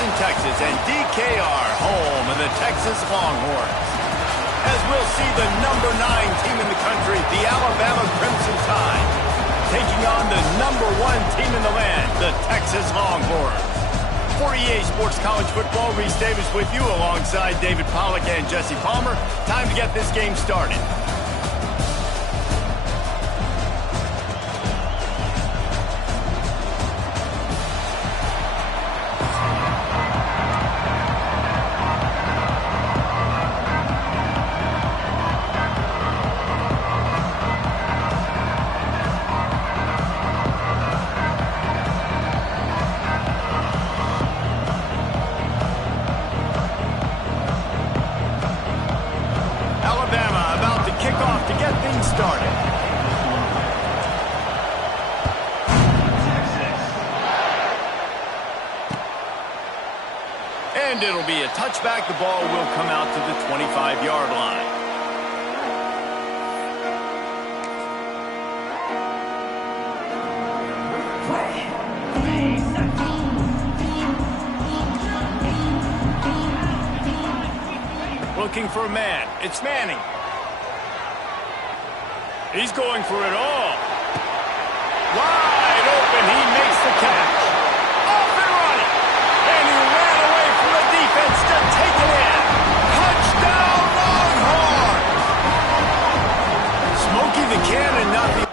Houston, Texas, and DKR, home of the Texas Longhorns. As we'll see the number 9 team in the country, the Alabama Crimson Tide, taking on the number 1 team in the land, the Texas Longhorns. For EA Sports College Football, Reese Davis with you alongside David Pollack and Jesse Palmer. Time to get this game started. And it'll be a touchback. The ball will come out to the 25-yard line. Looking for a man. It's Manning. He's going for it all. Wide open. He makes the catch. Off and running. And he ran away from the defense to take it in. Touchdown, Longhorns. Smokey the Cannon, not the...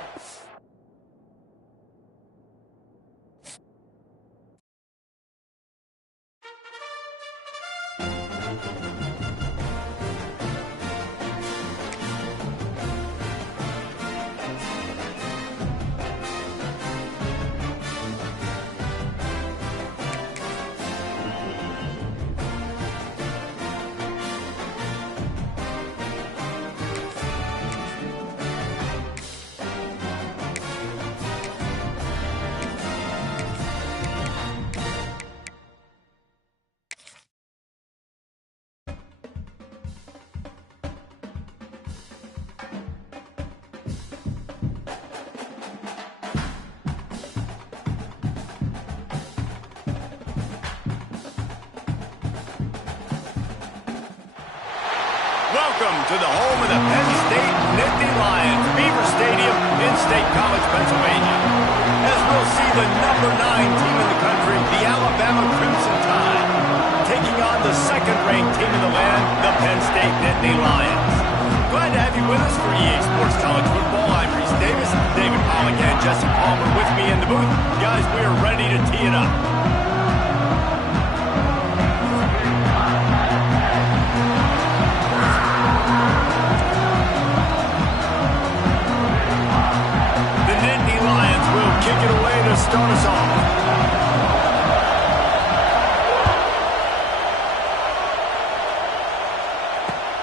Welcome to the home of the Penn State Nittany Lions, Beaver Stadium in State College, Pennsylvania. As we'll see the number 9 team in the country, the Alabama Crimson Tide, taking on the second-ranked team in the land, the Penn State Nittany Lions. Glad to have you with us for EA Sports College Football. I'm Reese Davis, David Pollack and Jesse Palmer with me in the booth. Guys, we are ready to tee it up. Kick it away to start us off.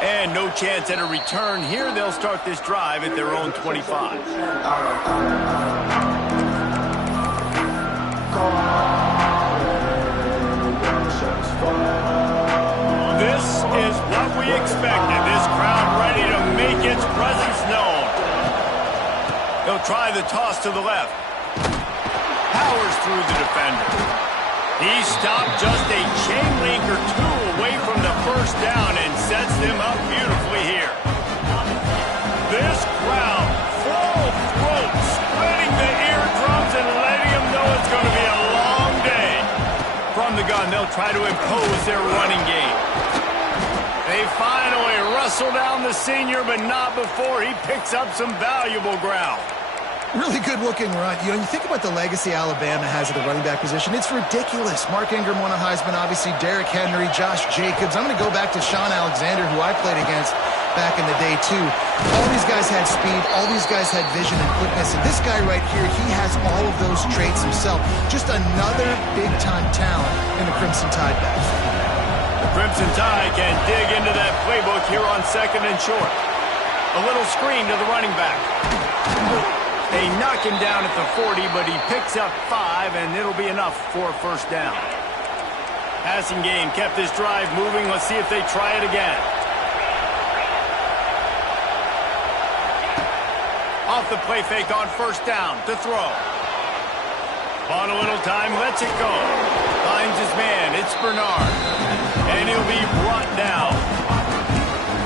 And no chance at a return here. They'll start this drive at their own 25. This is what we expected. This crowd ready to make its presence known. They'll try the toss to the left. Powers through the defender. He stopped just a chain link or 2 away from the first down and sets them up beautifully here. This crowd, full throat, splitting the eardrums and letting them know it's going to be a long day. From the gun, they'll try to impose their running game. They finally wrestle down the senior, but not before he picks up some valuable ground. Really good-looking run. You think about the legacy Alabama has at the running back position. It's ridiculous. Mark Ingram won a Heisman, obviously Derrick Henry, Josh Jacobs. I'm going to go back to Sean Alexander, who I played against back in the day, too. All these guys had speed. All these guys had vision and quickness. And this guy right here, he has all of those traits himself. Just another big-time talent in the Crimson Tide backfield. The Crimson Tide can dig into that playbook here on 2nd and short. A little screen to the running back. They knock him down at the 40, but he picks up 5, and it'll be enough for a first down. Passing game kept this drive moving. Let's see if they try it again. Off the play fake on first down to throw. On a little time, lets it go. Finds his man. It's Bernard. And he'll be brought down.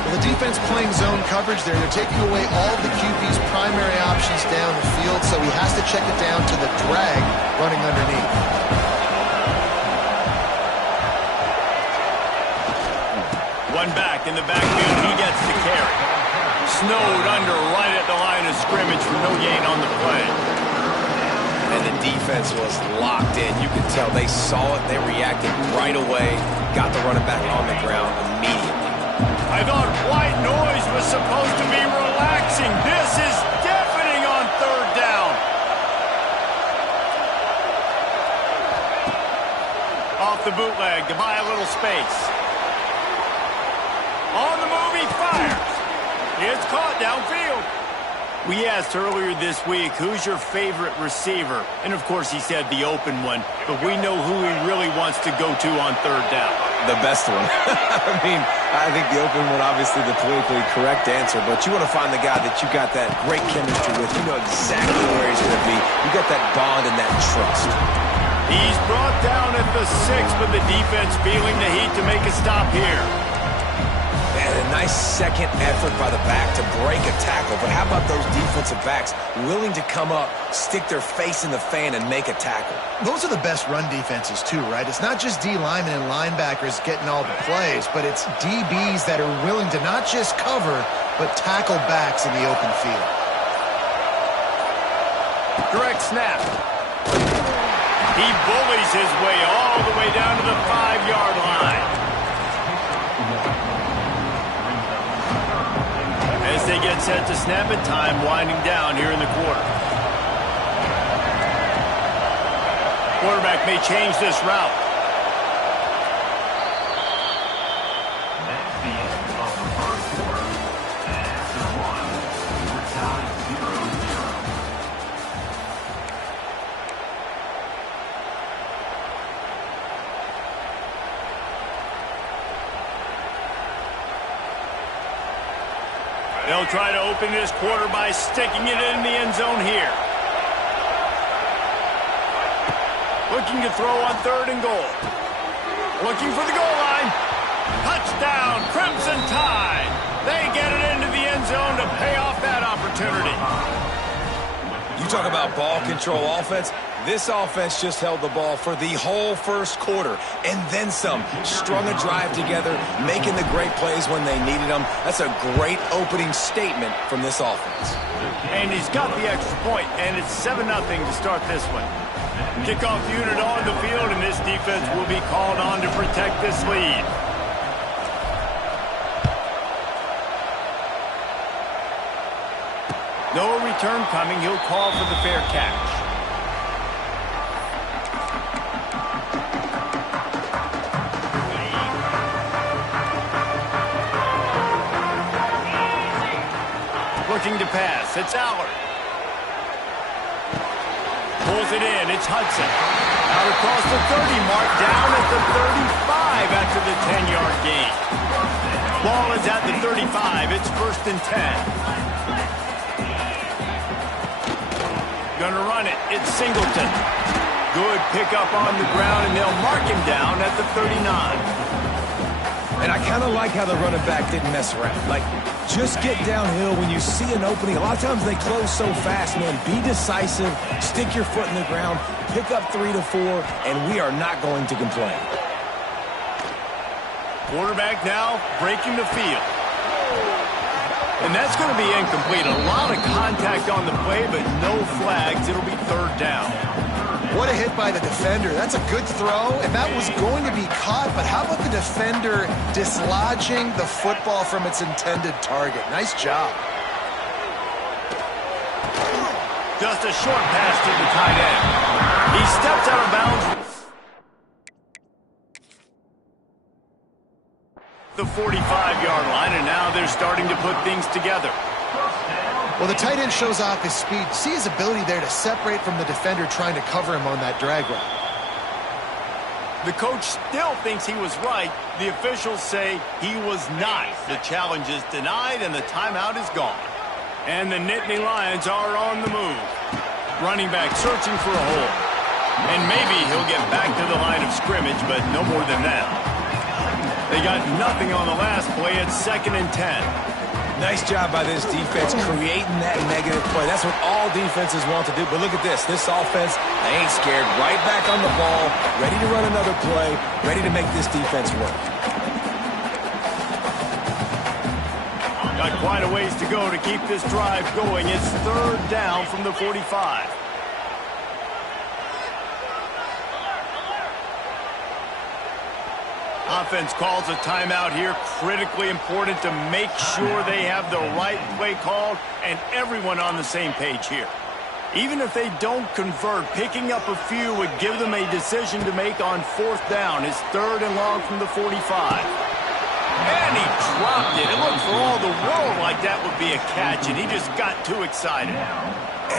Well, the defense playing zone coverage there. They're taking away all of the QB's primary options down the field, so he has to check it down to the drag running underneath. One back in the backfield. He gets the carry. Snowed under right at the line of scrimmage for no gain on the play. And the defense was locked in. You could tell they saw it. They reacted right away. Got the running back on the ground immediately. I thought white noise was supposed to be relaxing. This is deafening on third down. Off the bootleg to buy a little space. On the move, he fires. It's caught downfield. We asked earlier this week, who's your favorite receiver? And, of course, he said the open one. But we know who he really wants to go to on third down. The best one. I mean, I think the open one, obviously the politically correct answer. But you want to find the guy that you got that great chemistry with. You know exactly where he's going to be. You got that bond and that trust. He's brought down at the 6, but the defense feeling the heat to make a stop here. And a nice second effort by the back to break a tackle. But how about those defensive backs willing to come up, stick their face in the fan, and make a tackle? Those are the best run defenses, too, right? It's not just D linemen and linebackers getting all the plays, but it's DBs that are willing to not just cover, but tackle backs in the open field. Direct snap. He bullies his way all the way down to the 5-yard line. As they get set to snap it, time winding down here in the quarter. Quarterback may change this route. That's the end of the first quarter. After one, we're tied 0-0. They'll try to open this quarter by sticking it in the end zone here. Looking to throw on 3rd and goal. Looking for the goal line. Touchdown, Crimson Tide. They get it into the end zone to pay off that opportunity. You talk about ball control offense. This offense just held the ball for the whole first quarter and then some. Strung a drive together, making the great plays when they needed them. That's a great opening statement from this offense. And he's got the extra point, and it's 7-0 to start this one. Kickoff unit on the field, and this defense will be called on to protect this lead. No return coming. He'll call for the fair catch. Looking to pass. It's Allard. Pulls it in. It's Hudson. Out across the 30 mark. Down at the 35 after the 10-yard gain. Ball is at the 35. It's 1st and 10. Gonna run it. It's Singleton. Good pickup on the ground, and they'll mark him down at the 39. And I kind of like how the running back didn't mess around. Like, just get downhill when you see an opening. A lot of times they close so fast, man. Be decisive, stick your foot in the ground, pick up 3 to 4, and we are not going to complain. Quarterback now breaking the field. And that's going to be incomplete. A lot of contact on the play, but no flags. It'll be 3rd down. What a hit by the defender. That's a good throw, and that was going to be caught, but how about the defender dislodging the football from its intended target? Nice job. Just a short pass to the tight end. He steps out of bounds. The 45-yard line, and now they're starting to put things together. Well, the tight end shows off his speed. See his ability there to separate from the defender trying to cover him on that drag route. The coach still thinks he was right. The officials say he was not. The challenge is denied, and the timeout is gone. And the Nittany Lions are on the move. Running back searching for a hole. And maybe he'll get back to the line of scrimmage, but no more than that. They got nothing on the last play. It's 2nd and 10. Nice job by this defense creating that negative play. That's what all defenses want to do. But look at this. This offense, they ain't scared. Right back on the ball, ready to run another play, ready to make this defense work. Got quite a ways to go to keep this drive going. It's 3rd down from the 45. Offense calls a timeout here. Critically important to make sure they have the right play called and everyone on the same page here. Even if they don't convert, picking up a few would give them a decision to make on 4th down. It's 3rd and long from the 45. And he dropped it. It looked for all the world like that would be a catch, and he just got too excited.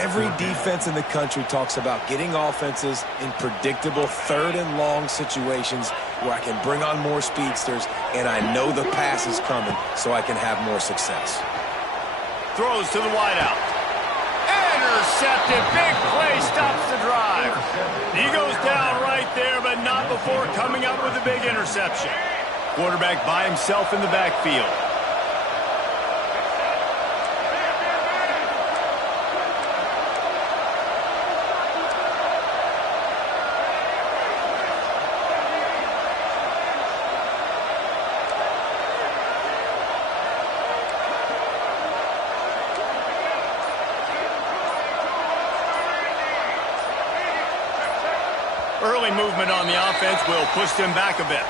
Every defense in the country talks about getting offenses in predictable 3rd and long situations where I can bring on more speedsters and I know the pass is coming so I can have more success. Throws to the wideout. Intercepted. Big play stops the drive. He goes down right there, but not before coming up with a big interception. Quarterback by himself in the backfield. Early movement on the offense will push them back a bit.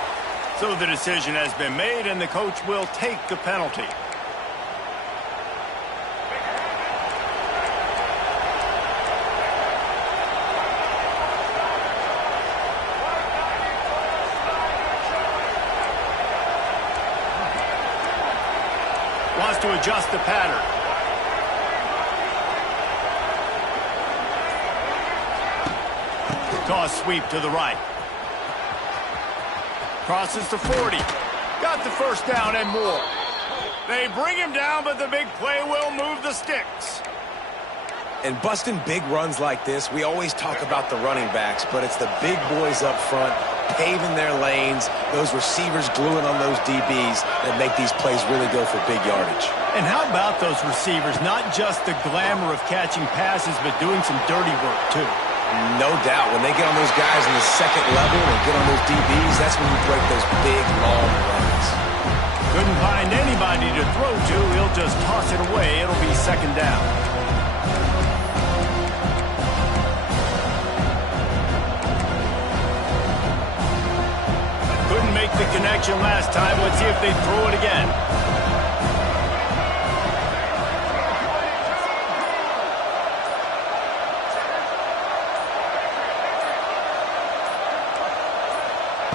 So the decision has been made, and the coach will take the penalty. Wants to adjust the pattern. Toss sweep to the right. Crosses to 40. Got the 1st down and more. They bring him down, but the big play will move the sticks. And busting big runs like this, we always talk about the running backs, but it's the big boys up front, paving their lanes, those receivers gluing on those DBs that make these plays really go for big yardage. And how about those receivers? Not just the glamour of catching passes, but doing some dirty work, too. No doubt. When they get on those guys in the 2nd level and get on those DBs, that's when you break those big, long runs. Couldn't find anybody to throw to. He'll just toss it away. It'll be 2nd down. Couldn't make the connection last time. Let's see if they throw it again.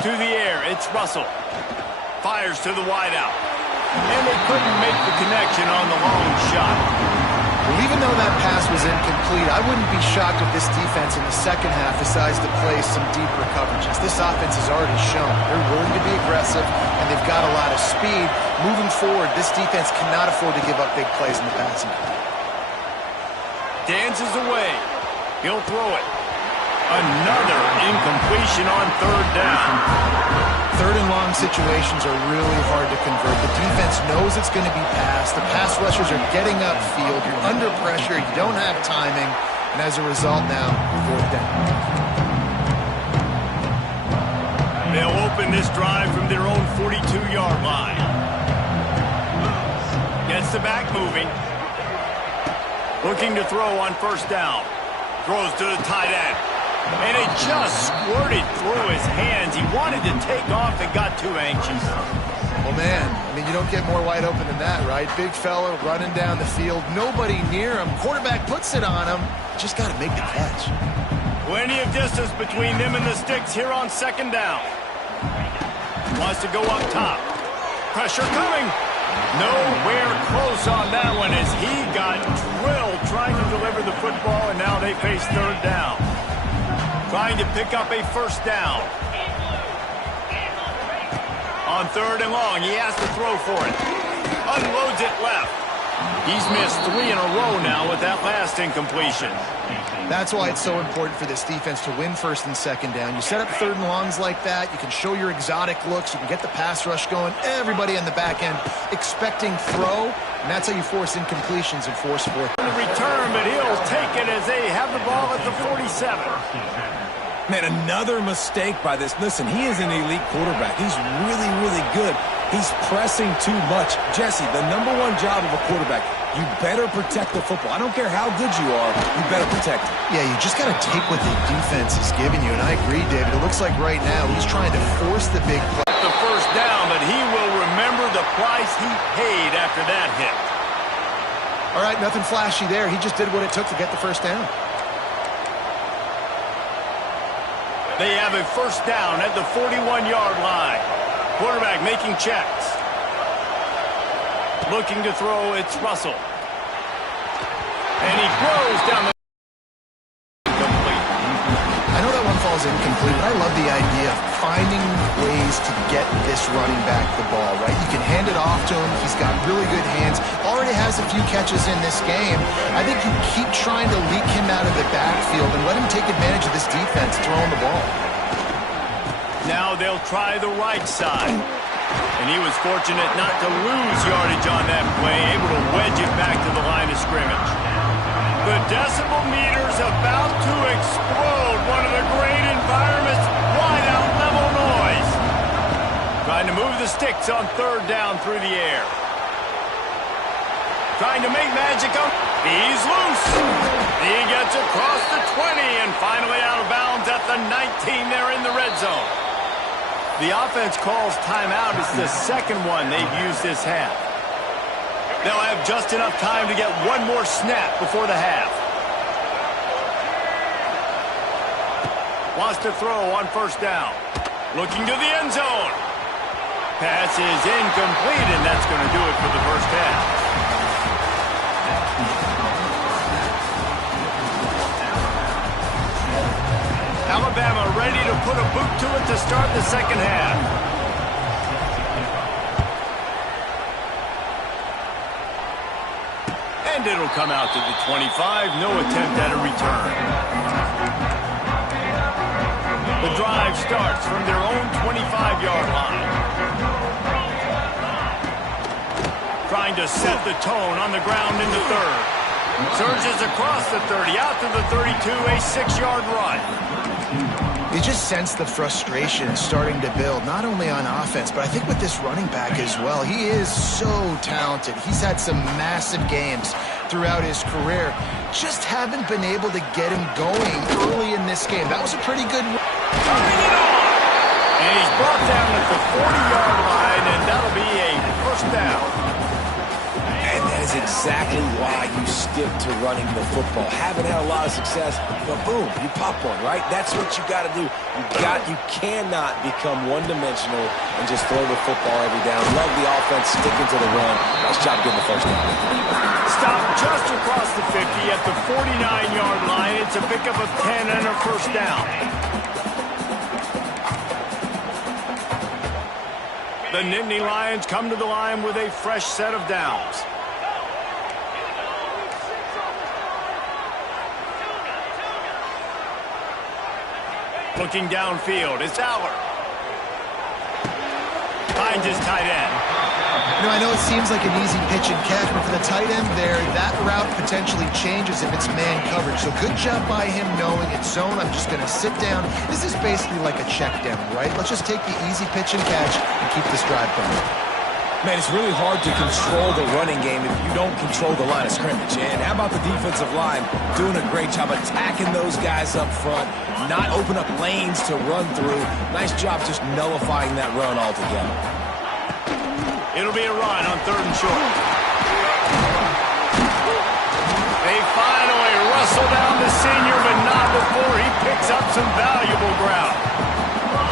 To the air, it's Russell. Fires to the wideout. And they couldn't make the connection on the long shot. Well, even though that pass was incomplete, I wouldn't be shocked if this defense in the 2nd half decides to play some deeper coverages. This offense has already shown they're willing to be aggressive, and they've got a lot of speed. Moving forward, this defense cannot afford to give up big plays in the passing game. Dances away. He'll throw it. Another incompletion on 3rd down. 3rd and long situations are really hard to convert. The defense knows it's going to be passed. The pass rushers are getting upfield. You're under pressure. You don't have timing. And as a result now, 4th down. They'll open this drive from their own 42-yard line. Gets the back moving. Looking to throw on 1st down. Throws to the tight end. And it just squirted through his hands. He wanted to take off and got too anxious. Well, man, I mean, you don't get more wide open than that, right? Big fella running down the field. Nobody near him. Quarterback puts it on him. Just got to make the catch. Plenty of distance between them and the sticks here on 2nd down. Wants to go up top. Pressure coming. Nowhere close on that one as he got drilled trying to deliver the football, and now they face 3rd down. Trying to pick up a 1st down. On 3rd and long, he has to throw for it. Unloads it left. He's missed 3 in a row now with that last incompletion. That's why it's so important for this defense to win first and second down. You set up third and longs like that, you can show your exotic looks, you can get the pass rush going, everybody on the back end expecting throw, and that's how you force incompletions and force fourth. The return, but he'll take it as they have the ball at the 47. Man, another mistake by this. Listen, he is an elite quarterback. He's really, really good. He's pressing too much. Jesse, the #1 job of a quarterback, you better protect the football. I don't care how good you are, you better protect it. Yeah, you just got to take what the defense is giving you, and I agree, David. It looks like right now he's trying to force the big play. The first down, but he will remember the price he paid after that hit. All right, nothing flashy there. He just did what it took to get the first down. They have a first down at the 41-yard line. Quarterback making checks. Looking to throw, it's Russell. And he throws down the incomplete. I know that one falls incomplete, but I love the idea of finding ways to get this running back the ball, right? You can hand it off to him. He's got really good hands. Already has a few catches in this game. I think you keep trying to leak him out of the backfield and let him take advantage of this defense throwing the ball. Now they'll try the right side. And he was fortunate not to lose yardage on that play, able to wedge it back to the line of scrimmage. The decibel meter's about to explode. One of the great environments, wide out level noise. Trying to move the sticks on third down through the air. Trying to make magic up. He's loose. He gets across the 20 and finally out of bounds at the 19 there in the red zone. The offense calls timeout. It's the second one they've used this half. They'll have just enough time to get one more snap before the half. Wants to throw on first down. Looking to the end zone. Pass is incomplete, and that's going to do it for the first half. Alabama ready to put a boot to it to start the second half. And it'll come out to the 25. No attempt at a return. The drive starts from their own 25-yard line. Trying to set the tone on the ground in the third. Surges across the 30, out to the 32, a 6-yard run. You just sense the frustration starting to build, not only on offense, but I think with this running back as well. He is so talented. He's had some massive games throughout his career. Just haven't been able to get him going early in this game. That was a pretty good run. Turning it on! And he's brought down at the 40-yard line, and that'll be a first down. And that is exactly why you stick to running the football. Haven't had a lot of success, but boom, you pop one, right? That's what you got to do. You cannot become one-dimensional and just throw the football every down. Love the offense sticking to the run. Nice job getting the first down. Stop just across the 50 at the 49-yard line. It's a pickup of 10 and a first down. The Nittany Lions come to the line with a fresh set of downs. Looking downfield, it's Aller. Finds his tight end. You know, I know it seems like an easy pitch and catch, but for the tight end there, that route potentially changes if it's man coverage. So good job by him knowing it's zone. I'm just going to sit down. This is basically like a check down, right? Let's just take the easy pitch and catch and keep this drive going. Man, it's really hard to control the running game if you don't control the line of scrimmage. And how about the defensive line doing a great job attacking those guys up front, not open up lanes to run through. Nice job just nullifying that run altogether. It'll be a run on third and short. They finally wrestle down the senior, but not before he picks up some valuable ground.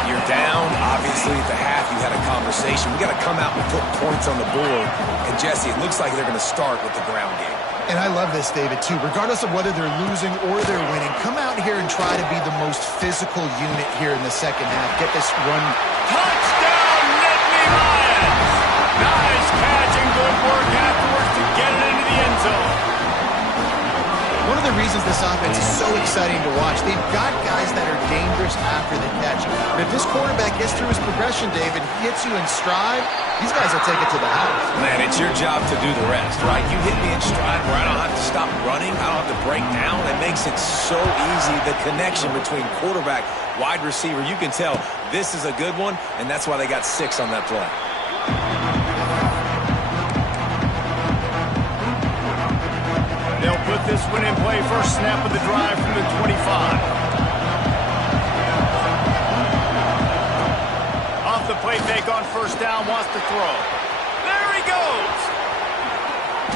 You're down, obviously, at the half. You had a conversation. We got to come out and put points on the board. And, Jesse, it looks like they're going to start with the ground game. And I love this, David, too. Regardless of whether they're losing or they're winning, come out here and try to be the most physical unit here in the second half. Get this run. Touchdown, Nittany Lions! Nice catch and good work afterwards to get it into the end this offense is so exciting to watch. They've got guys that are dangerous after the catch. But if this quarterback gets through his progression, David, hits you in stride, these guys will take it to the house. Man, it's your job to do the rest, right? You hit me in stride where I don't have to stop running. I don't have to break down. It makes it so easy. The connection between quarterback, wide receiver, you can tell this is a good one, and that's why they got 6 on that play. They'll put this one in play. First snap of the drive from the 25. Off the play fake on first down, wants to throw. There he goes.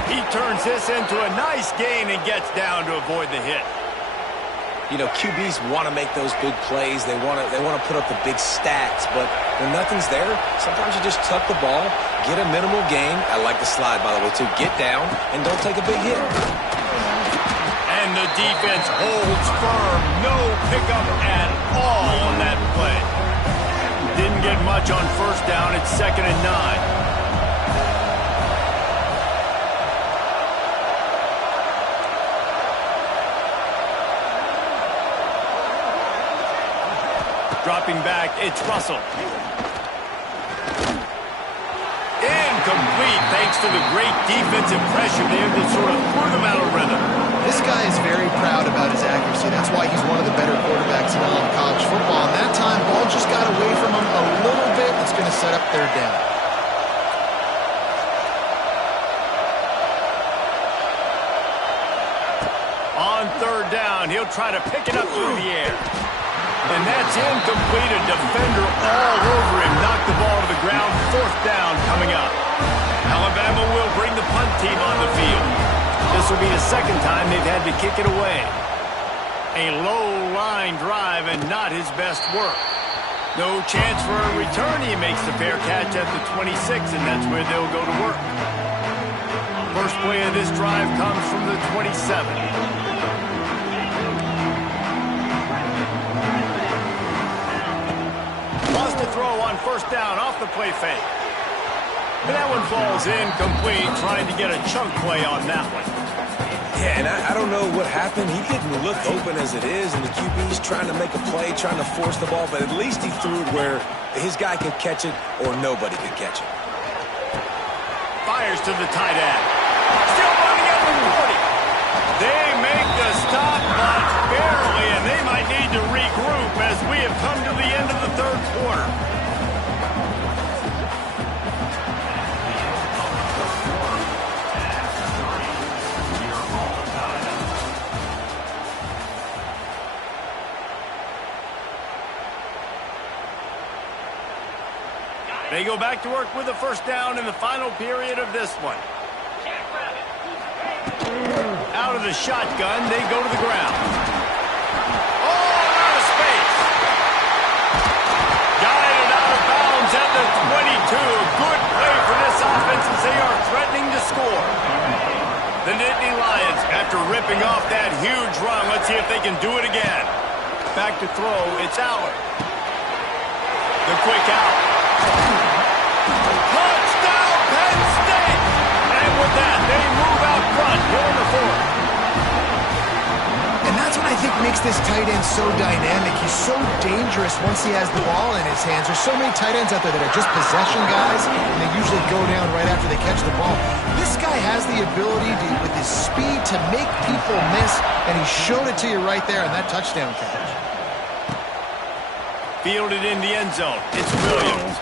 He turns this into a nice gain and gets down to avoid the hit. You know, QBs want to make those big plays. They want to put up the big stats, but when nothing's there, sometimes you just tuck the ball, get a minimal gain. I like the slide, by the way, too. Get down and don't take a big hit. And the defense holds firm. No pickup at all on that play. Didn't get much on first down. It's 2nd and 9. Dropping back, it's Russell. Incomplete thanks to the great defensive pressure there that sort of threw them out of rhythm. This guy is very proud about his accuracy. That's why he's one of the better quarterbacks in all of college football. And that time, ball just got away from him a little bit. It's going to set up 3rd down. On 3rd down, he'll try to pick it up through the air. And that's incomplete. A defender all over him. Knocked the ball to the ground. 4th down coming up. Alabama will bring the punt team on the field. This will be the 2nd time they've had to kick it away. A low-line drive and not his best work. No chance for a return. He makes the fair catch at the 26, and that's where they'll go to work. First play of this drive comes from the 27. To throw on first down off the play fake. And that one falls incomplete, trying to get a chunk play on that one. Yeah, and I don't know what happened. He didn't look open as it is, and the QB's trying to make a play, trying to force the ball, but at least he threw it where his guy could catch it or nobody could catch it. Fires to the tight end. Still running at the 40. They make the stop, but barely, and they might need to regroup as we have come to the end of the 3rd quarter. They go back to work with a first down in the final period of this one. Out of the shotgun, they go to the ground. Oh, out of space. Guided out of bounds at the 22. Good play for this offense as they are threatening to score. The Nittany Lions, after ripping off that huge run, let's see if they can do it again. Back to throw, it's Allen. The quick out. Touchdown, Penn State! And with that, they move out front, going to 4th. And that's what I think makes this tight end so dynamic. He's so dangerous once he has the ball in his hands. There's so many tight ends out there that are just possession guys, and they usually go down right after they catch the ball. This guy has the ability to, with his speed, to make people miss, and he showed it to you right there in that touchdown catch. Fielded in the end zone. It's Williams.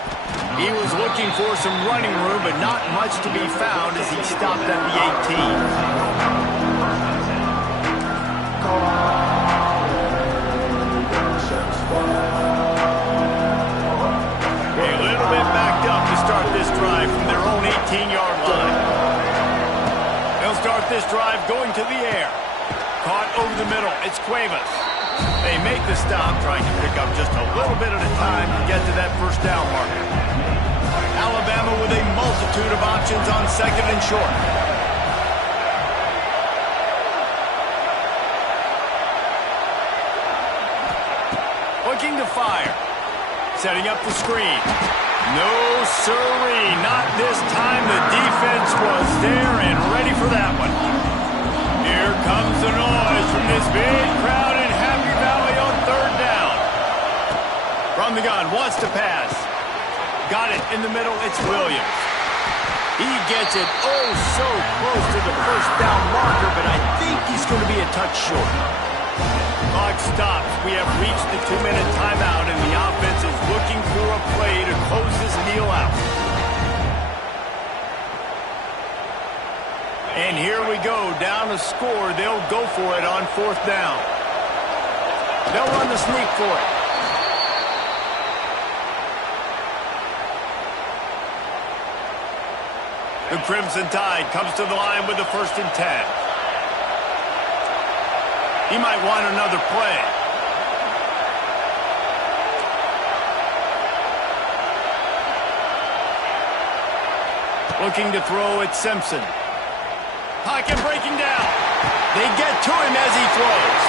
He was looking for some running room, but not much to be found as he stopped at the 18. A little bit backed up to start this drive from their own 18-yard line. They'll start this drive going to the air. Caught over the middle. It's Cuevas. They make the stop, trying to pick up just a little bit at a time to get to that first down marker. Alabama with a multitude of options on 2nd and short. Looking to fire. Setting up the screen. No siree, not this time. The defense was there and ready for that one. Here comes the noise from this Big crowd in Happy Valley on third down. From the gun, wants to pass. Got it in the middle, it's Williams. He gets it oh so close to the first down marker, but I think he's going to be a touch short. Clock stops. We have reached the 2-minute timeout, and the offense is looking for a play to close this deal out. And here we go, down a score. They'll go for it on fourth down. They'll run the sneak for it. The Crimson Tide comes to the line with the 1st and 10. He might want another play. Looking to throw at Simpson. Pocket breaking down. They get to him as he throws.